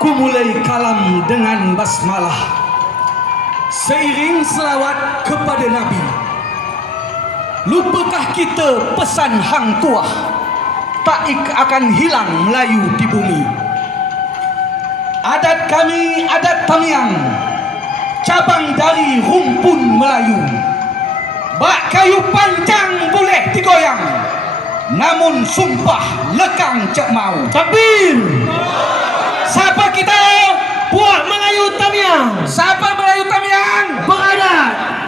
ku mulai kalam dengan basmalah, seiring selawat kepada Nabi. Lupakah kita pesan hang tuah, tak akan hilang Melayu di bumi. Adat kami adat Tamiang, cabang dari rumpun Melayu. Bak kayu panjang boleh digoyang, namun sumpah lekang cek mau. Takbir. Siapa kita? Puak Melayu Tamiang Siapa Melayu Tamiang? beradat